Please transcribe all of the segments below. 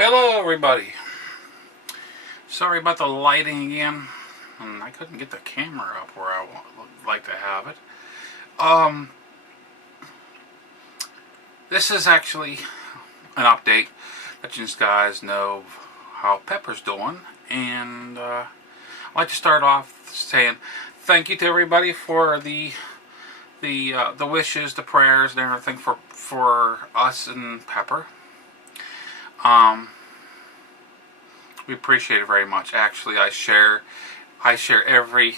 Hello everybody. Sorry about the lighting again. I couldn't get the camera up where I would like to have it. This is actually an update that you guys know how Pepper's doing, and I'd like to start off saying thank you to everybody for the wishes, the prayers, and everything for us and Pepper. We appreciate it very much. Actually, I share every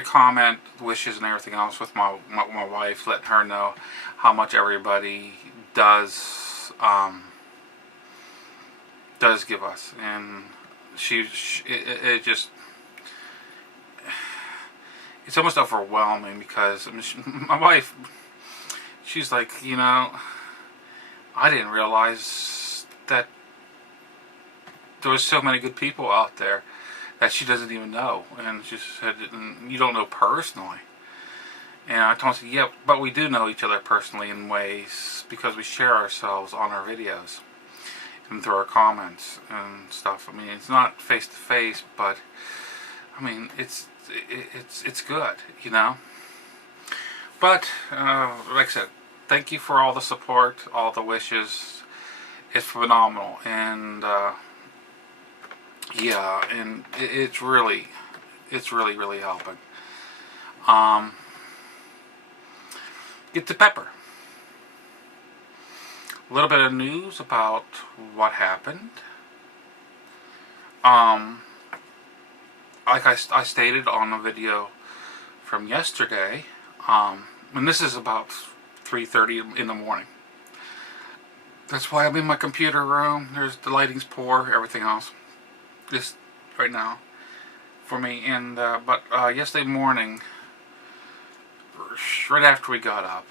comment, wishes, and everything else with my wife, letting her know how much everybody does give us, and it just, it's almost overwhelming because my wife, she's like, I didn't realize that there was so many good people out there that she doesn't even know, and she said, you don't know personally. And I told her, yeah, but we do know each other personally in ways because we share ourselves on our videos and through our comments and stuff. I mean, it's not face to face, but I mean, it's good, But like I said, thank you for all the support, all the wishes. It's phenomenal, and yeah, and it's really helping. Get to Pepper. A little bit of news about what happened. Like I stated on a video from yesterday, and this is about 3:30 in the morning. That's why I'm in my computer room. There's the lighting's poor, everything else. Just right now for me. And but yesterday morning, right after we got up,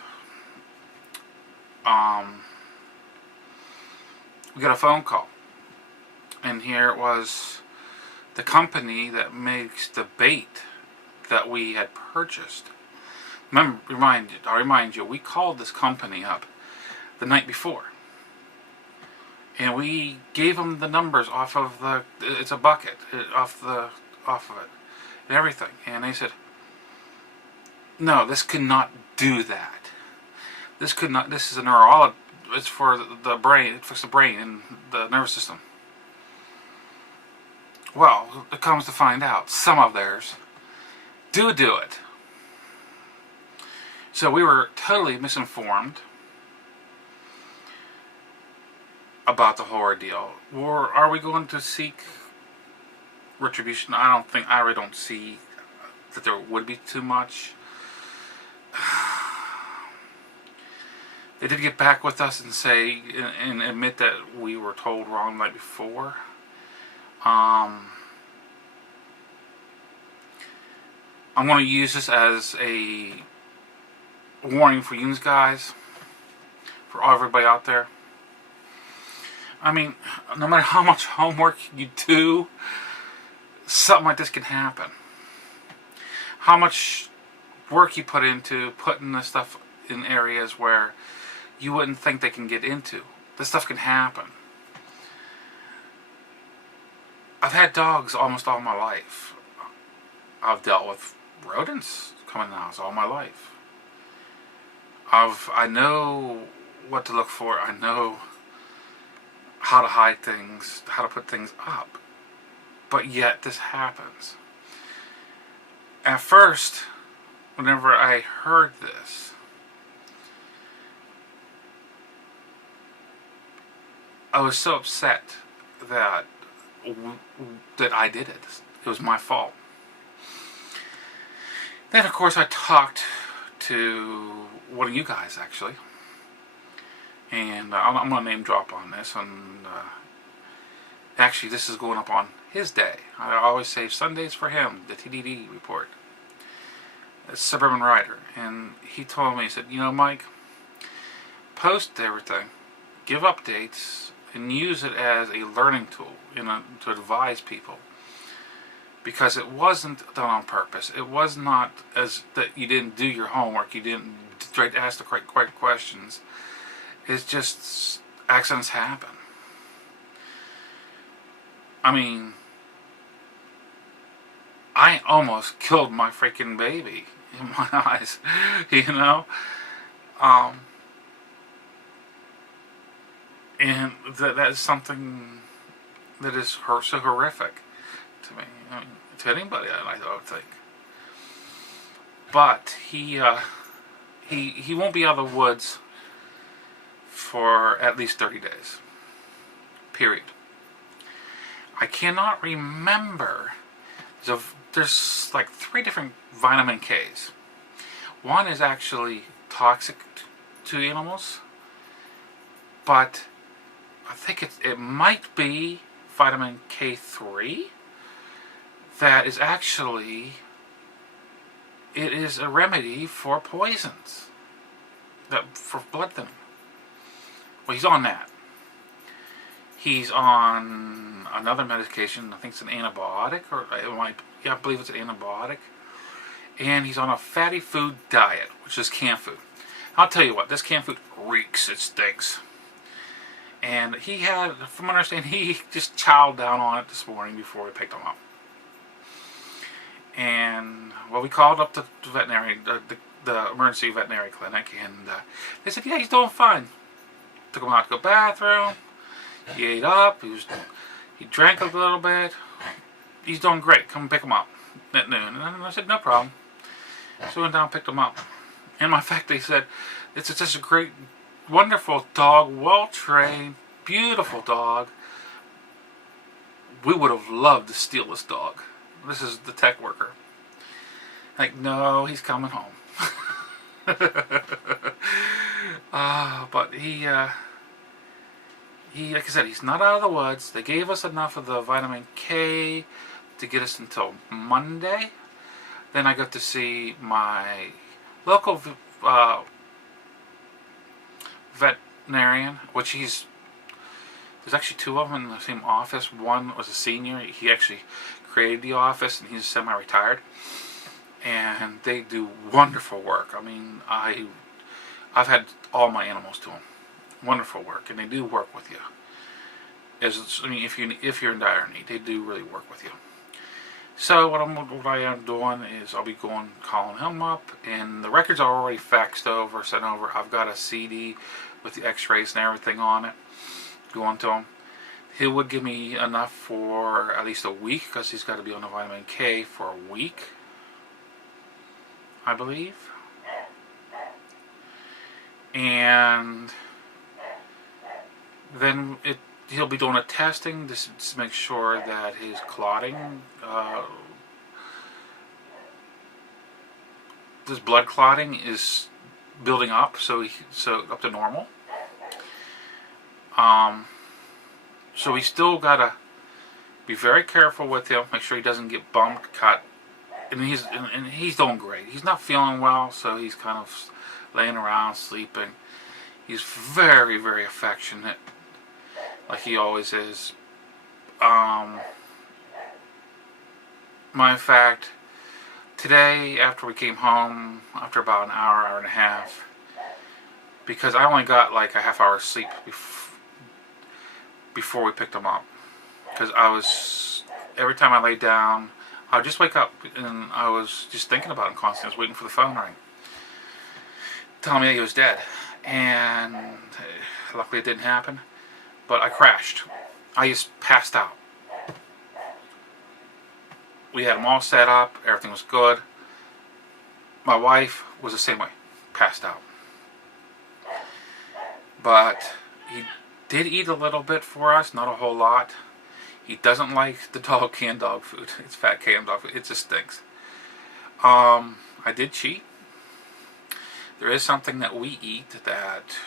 we got a phone call, and here it was the company that makes the bait that we had purchased. I'll remind you, we called this company up the night before, and we gave them the numbers off of it's a bucket, off of it, and everything. And they said, no, this could not do that. This is a neurologist. It's for the brain. It affects the brain and the nervous system. Well, it comes to find out, some of theirs do it. So we were totally misinformed about the whole ordeal. Or are we going to seek retribution? I really don't see that there would be too much. They did get back with us and say and admit that we were told wrong the night before. I'm going to use this as a warning for you guys, for everybody out there. I mean, no matter how much homework you do, something like this can happen. How much work you put into putting this stuff in areas where you wouldn't think they can get into. This stuff can happen. I've had dogs almost all my life. I've dealt with rodents coming in the house all my life. I know what to look for. I know how to hide things, how to put things up. But yet this happens. At first, whenever I heard this, I was so upset that I did it. It was my fault. Then, of course, I talked to one of you guys, actually. And I'm going to name drop on this. And actually, this is going up on his day. I always save Sundays for him, the TDD report. A Suburban Rider. And he told me, he said, Mike, post everything, give updates, and use it as a learning tool, to advise people. Because it wasn't done on purpose. It was not as that you didn't do your homework, you didn't ask the correct questions. It's just accidents happen. I mean, I almost killed my freaking baby in my eyes, you know? Um, and that is something that is so horrific to me. I mean, to anybody, I would think. But he won't be out of the woods for at least 30 days. Period. I cannot remember. There's like 3 different vitamin Ks. One is actually toxic to animals, but I think it might be vitamin K3 that is actually, it is a remedy for poisons, for blood thinning. Well, he's on that. He's on another medication. I think it's an antibiotic, or I believe it's an antibiotic. And he's on a fatty food diet, which is canned food. I'll tell you what, this canned food reeks. It stinks. And he had, from what I understand, he just chowed down on it this morning before we picked him up. And, well, we called up the veterinary, the emergency veterinary clinic, and they said, yeah, he's doing fine. Took him out to go to the bathroom. He ate up. He drank a little bit. He's doing great. Come pick him up at noon. And I said, no problem. So we went down and picked him up. And in fact, they said, it's such a great, wonderful dog, well-trained, beautiful dog. We would have loved to steal this dog. This is the tech worker. Like, no, he's coming home. But he, like I said, he's not out of the woods. They gave us enough of the vitamin K to get us until Monday. Then I got to see my local veterinarian, which there's actually 2 of them in the same office. One was a senior. He actually created the office, and he's semi-retired. And they do wonderful work. I mean, I've had all my animals to them. Wonderful work, and they do work with you. If you're in dire need, they do really work with you. So what I am doing is I'll be calling him up, and the records are already faxed over, sent over. I've got a CD with the X-rays and everything on it going to him. He would give me enough for at least a week, because he's got to be on the vitamin K for a week, I believe. And then he'll be doing a testing to make sure that his clotting, this blood clotting is building up, so up to normal. So we still gotta be very careful with him. Make sure he doesn't get bumped, cut. And he's doing great. He's not feeling well, so he's kind of laying around sleeping. He's very, very affectionate, like he always is. In fact, today after we came home, after about an hour and a half, because I only got like a half hour sleep before we picked him up, because every time I lay down, I would just wake up and I was just thinking about him constantly. I was waiting for the phone to ring, telling me that he was dead. And luckily it didn't happen. But I crashed. I just passed out. We had him all set up. Everything was good. My wife was the same way. Passed out. But he did eat a little bit for us. Not a whole lot. He doesn't like the canned dog food. It's fat canned dog food. It just stinks. I did cheat. There is something that we eat that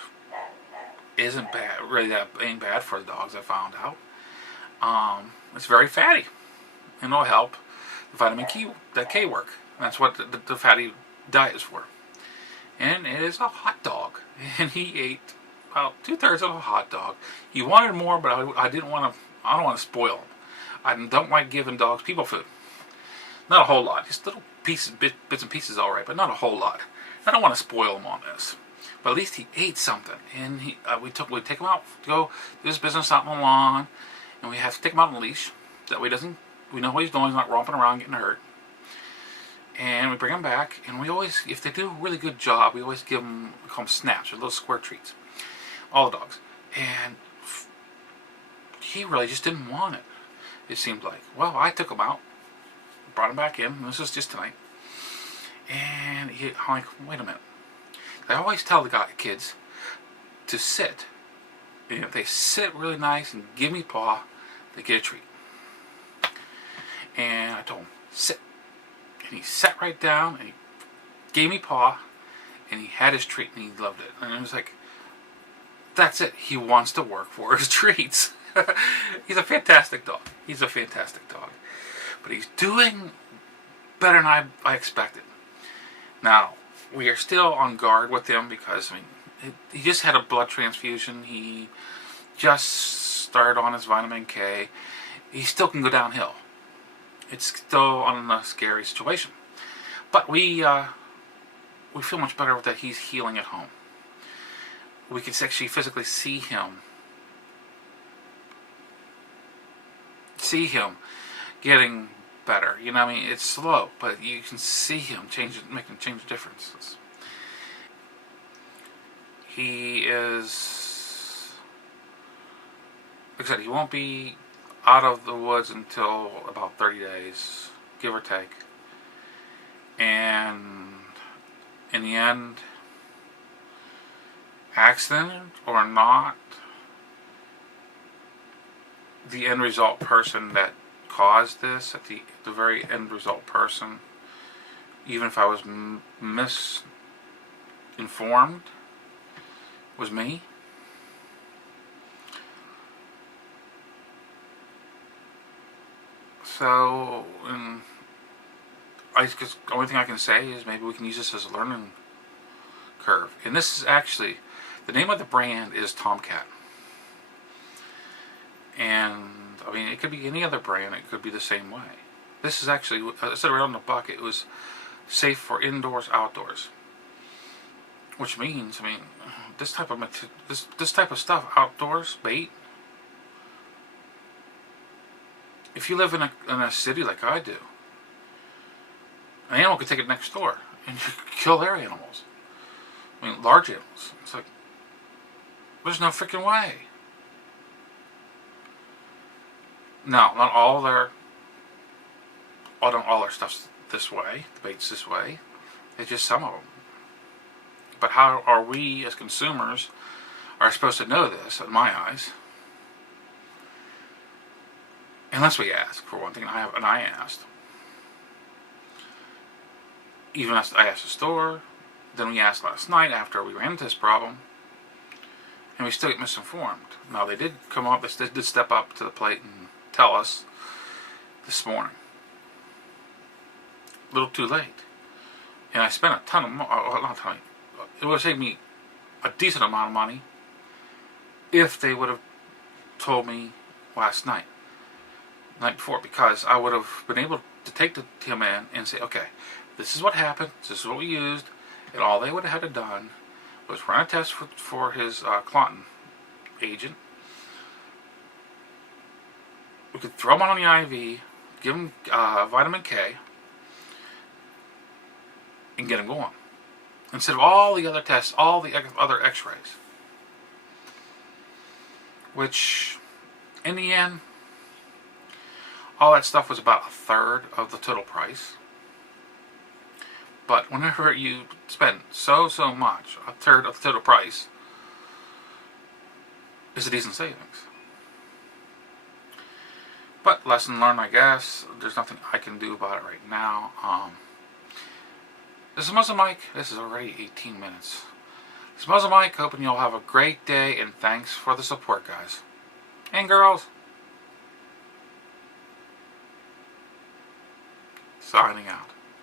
isn't bad, really that ain't bad for the dogs, I found out. It's very fatty, and it'll help the vitamin K work. And that's what the fatty diet is for. And it is a hot dog, and he ate about 2/3 of a hot dog. He wanted more, but I don't want to spoil him. I don't like giving dogs people food. Not a whole lot, just little bits and pieces, all right, but not a whole lot. I don't want to spoil them on this. But at least he ate something. And we'd take him out, go do his business out on the lawn, and we have to take him out on a leash. That way we know what he's doing, he's not romping around getting hurt. And we bring him back, and we always, if they do a really good job, we always give them, we call them snaps, or little square treats. All the dogs. And he really just didn't want it, it seemed like. Well, I took him out, brought him back in, and this was just tonight. And I'm like, wait a minute. I always tell the kids to sit. And if they sit really nice and give me paw, they get a treat. And I told him, sit. And he sat right down and he gave me paw and he had his treat and he loved it. And it was like, that's it. He wants to work for his treats. He's a fantastic dog. He's a fantastic dog. But he's doing better than I expected. Now, we are still on guard with him because, I mean, he just had a blood transfusion. He just started on his vitamin K. He still can go downhill. It's still on a scary situation. But we feel much better with that he's healing at home. We can actually physically see him getting better. You know what I mean? It's slow, but you can see him making differences. He is, like I said, he won't be out of the woods until about 30 days, give or take. And in the end, accident or not, the end result person that caused this, at the very end result person, even if I was misinformed, was me. So, the only thing I can say is maybe we can use this as a learning curve. And this is actually, the name of the brand is Tomcat. And, I mean, it could be any other brand, it could be the same way. This is actually, I said right on the bucket, it was safe for indoors, outdoors. Which means, I mean, this type of stuff, outdoors, bait, if you live in a city like I do, an animal could take it next door and you could kill their animals. I mean, large animals. It's like, there's no freaking way. No, not all their stuff's this way. The bait's this way. It's just some of them. But how are we as consumers are supposed to know this, in my eyes? Unless we ask, for one thing, and I asked. Even I asked the store, then we asked last night after we ran into this problem, and we still get misinformed. Now they did come up, they did step up to the plate and tell us this morning. A little too late. And I spent a ton of money, it would have saved me a decent amount of money if they would have told me last night. Night before, because I would have been able to take him in and say, okay, this is what happened, this is what we used, and all they would have had to done was run a test for his Clontin agent. We could throw him on the IV, give him vitamin K, and get him going. Instead of all the other tests, all the other x-rays. Which, in the end, all that stuff was about a third of the total price. But whenever you spend so much, a third of the total price is a decent savings. But lesson learned, I guess. There's nothing I can do about it right now. This is MuzzleMike. This is already 18 minutes. This is MuzzleMike. Hoping you'll have a great day, and thanks for the support, guys. And girls. Signing out.